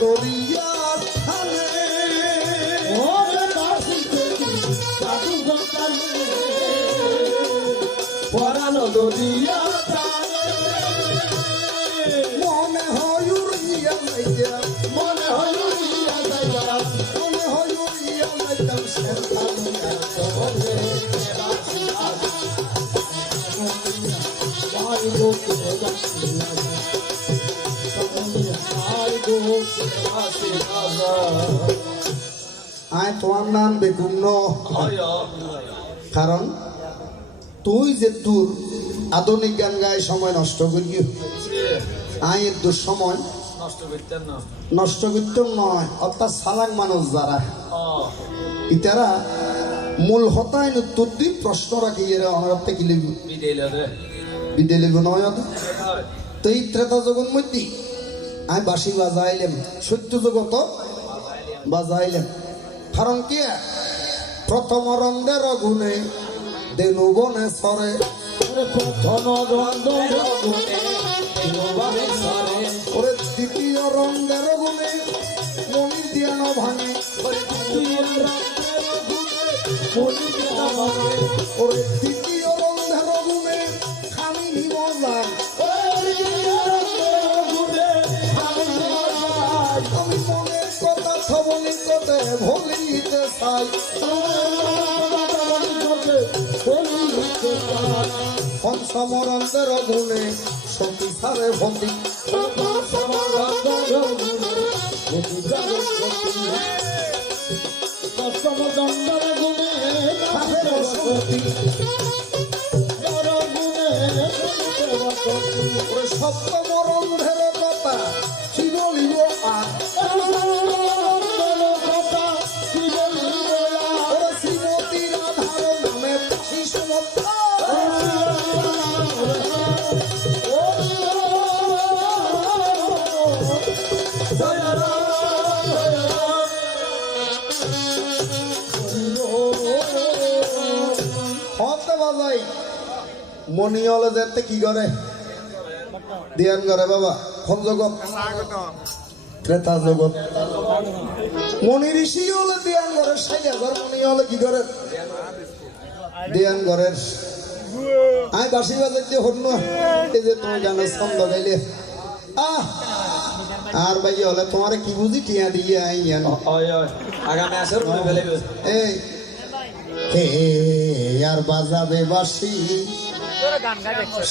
দরিয়ার খানে ওরে বাসিতে সাধু গঙ্গালে পরানো দরিয়া মনে হয় উড়িয়া যাইয়া মনে হয় উড়িয়া যাইয়া মনে হয় উড়িয়া যাইতাম সেখানে চলে যাই গো কে বাসি আয় তোমার নাম বেকুম ন কারণ তুই যে তোর আধুনিক গান গায়ে সময় নষ্ট করি আয় এর দুঃসময় নষ্ট করতেও নয় অর্থাৎ সালাক মানুষ যারা ইতারা মূল হতায় উত্তর দিন প্রশ্ন রাখি এরা আমার থেকে লিখব বিদে লিখব নয় তো এই ত্রেতা জগৎ মধ্যে আমি বাসি বাজাইলাম সত্য জগত বাজাইলাম কারণ কি প্রথম রন্ধের গুণে দেনু বনে সরে প্রথম ওরে দ্বিতীয় রন্ধের গুণে মনি দিয়ান ভাঙে ওরে তৃতীয় রন্ধের গুণে খামি নিব যায় আমি মনের কথা ছবনি কোটে ভুলিতে চাই পঞ্চম রন্ধের গুণে সতী সারে ভক্তি সপ্তম রন্ধের কথা কি বলিব আর শ্রীমতী রাধার নামে শিশু বাজাই মনি হলে যেতে কি করে ধ্যান করে বাবা কোন জগৎ ত্রেতা জগৎ মনি ঋষি হলে ধ্যান করে 60,000 মনি হলে কি করে ধ্যান করে আমি বাসি বাজাইতে হল না এই যে তুমি গানের ছন্দ গাইলে আর ভাই হলে তোমার কি বুঝি টিয়া দিয়ে আই এই কে আর বাজাবে বাসি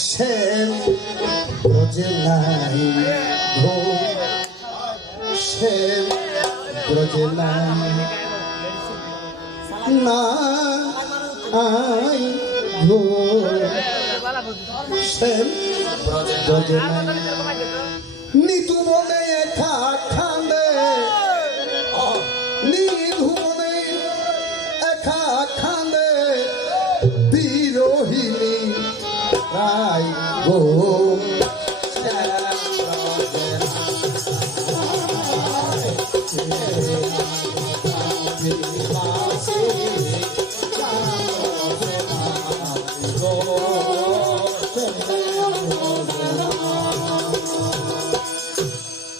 শ্যাম ব্রজে নাই ঘো শ্যাম ব্রজে নাই না আই ঘো শ্যাম ব্রজে নাই নিতু বনে একা খান্দে নিধু বনে একা খান্দে বিরোহিনী রাই গো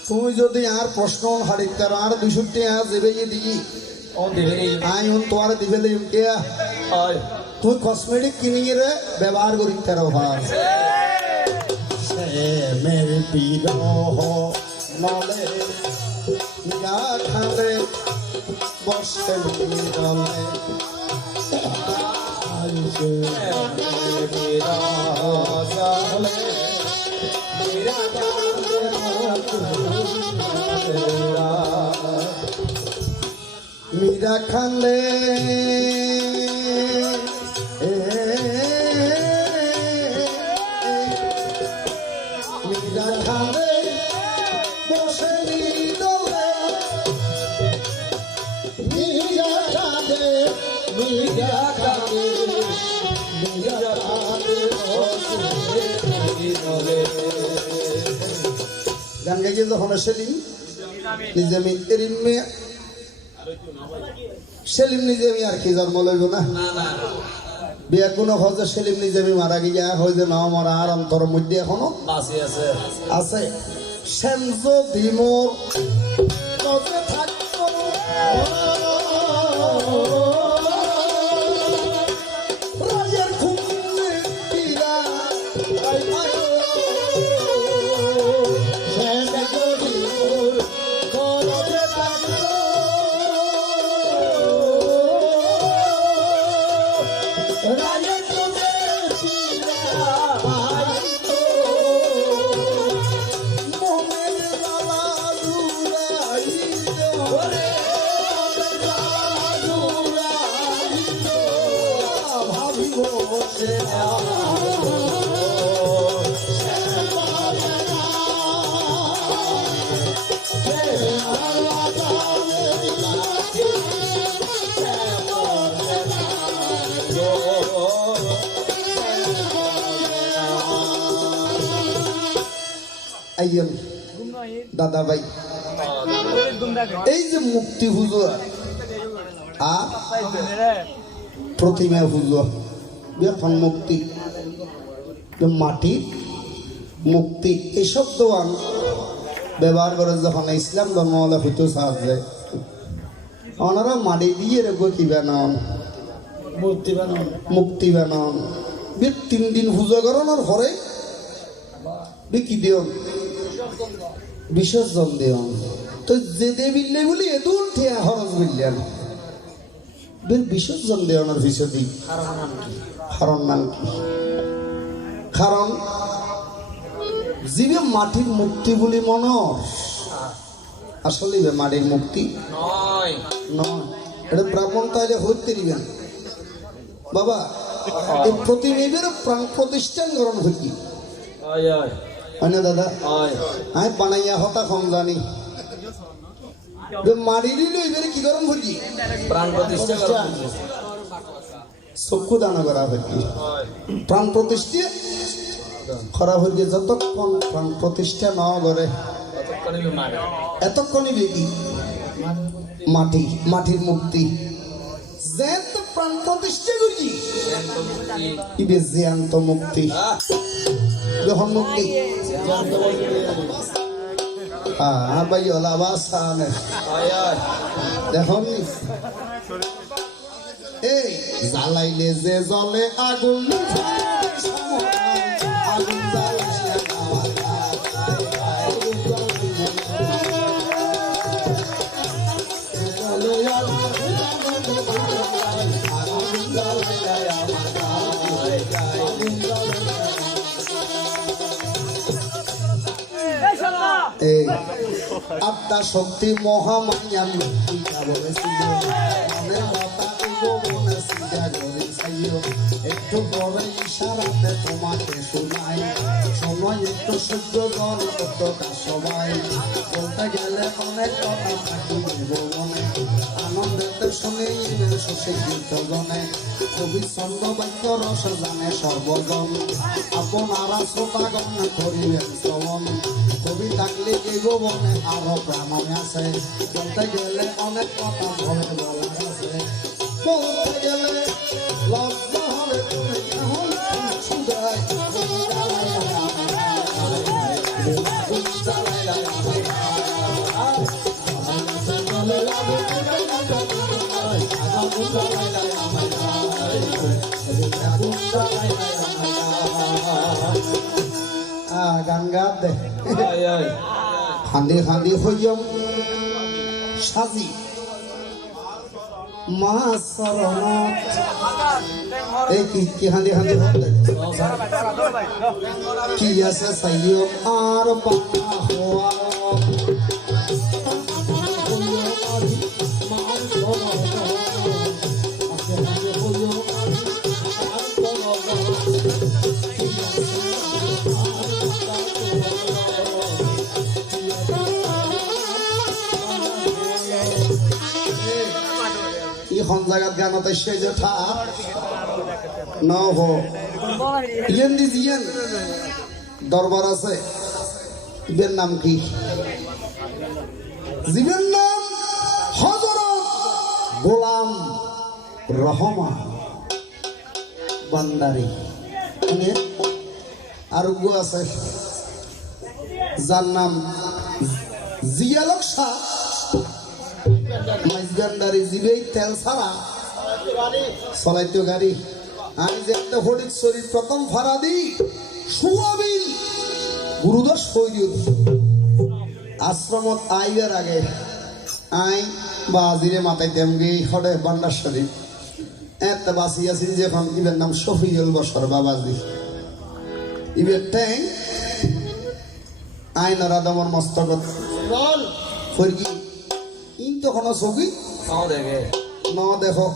তুমি যদি আর প্রশ্ন হারিতে আর 200 টাকা দেবে দিই আই তোমার দিবে তুই কসমেটিক কিনিয়ে রে ব্যবহার করিতে ভার মেরে বিরহ নলে গা খালে বসে নিরলে মীরা খান্দে মীরা খান্দে বসে নিদলে মীরা খান্দে মীরা খান্দে মীরা খান্দে বসে নিদলে গান গাইয়ে যখন সেলিম নিজে এরিন মেয়ে সেলিম নিজে আমি আর কি জন্ম লইব না বিয়া কোনো হজে সেলিম নিজে আমি মারা গিয়া হয় যে না মারা আর অন্তর মধ্যে এখনো আছে সেন্স দিমোর কবে থাকতো রাজের খুনে পীরা মোমের জ্বালা ভাবিব সে আইয়েন দাদা ভাই এই যে মুক্তি হুজুর আর প্রতিমা হুজুর এখন মুক্তি মাটি মুক্তি এইসব দোয়ান ব্যবহার করে যখন ইসলাম ধর্ম হলে হইতো সাহায্য ওনারা মাটি দিয়ে রেখো কি বানান মুক্তি বানান 3 দিন পূজা করানোর পরে কি দিয়ন বিসর্জন দিয়ন তো যে দেবিল্লে বলি এদুর ঠিয়া খরচ বললেন বিসর্জন দেওয়ানোর বিষয়টি কারণ নাম কি কারণ জীবে মাটির মুক্তি বলি মনর আসলে মাটির মুক্তি নয় এটা ব্রাহ্মণ তাইলে হইতে দিবেন বাবা এই প্রতিনিধির প্রাণ প্রতিষ্ঠান গ্রহণ হইতি না দাদা আমি বানাইয়া হতা কম জানি মারি দিলে এবারে কি গরম হইতি প্রাণ প্রতিষ্ঠা চক্ষু দান করা হইতি প্রাণ প্রতিষ্ঠা করা হইতে যতক্ষণ প্রাণ প্রতিষ্ঠা না করে এতক্ষণই বেগি মাটির মুক্তি জ্যান্ত প্রাণ প্রতিষ্ঠা করি ইবে জ্যান্ত মুক্তি যখন মুক্তি ভাই ওলাবাসানে দেখুন এই জ্বালাইলে যে জলে আগুন আগুন আত্মা শক্তি মহামায়া মৃত্যুটা বলেছিল মনের কথা মনে সিজা করেছিল একটু বড় ইশারাতে তোমাকে শোনাই সময় একটু সহ্য করো কতটা সবাই বলতে গেলে অনেক কথা থাকিব মনে আনন্দেতে শুনে শশী গীতজনে কবি ছন্দ বাক্য রস জানে সর্বজন আপনারা শ্রোতাগণ করিবেন শ্রবণ কবি থাকলে এগো মনে আরো প্রাণ আছে বলতে গেলে অনেক কথা ভরে বলার আছে বলতে গেলে লজ্জা হবে তুমি কেমন সুদায় গান গাত দে খান্দি খান্দি হইম সাজি মা শরণত এই কি খান্দি খান্দি কি আছে সাইও আর বাবা হওয়া এখন জায়গাত গানতে সেই যে থাক নহ ইয়েন দিয়েন দরবার আছে ইবের নাম কি জীবের নাম হযরত গোলাম রহমান ভান্ডারী আর গো আছে যার নাম জিয়ালক শাহ মাইজগান্ডারি জিবেই তেল ছাড়া চলাইতো গাড়ি আমি যে একটা ফটিক শরীর প্রথম ভাড়া দিই সুয়াবিল গুরুদর শৈরীয় আশ্রমত আইবার আগে আই বাজিরে মাথাইতাম গিয়ে হরে বান্ডার শরীফ একটা বাসি আছি যখন ইবের নাম শফিউল বসর বাবাজি ইবের ট্যাং আইন রাদমর মস্তকত ফরকি ইন তখন ছবি দেখে ন দেখো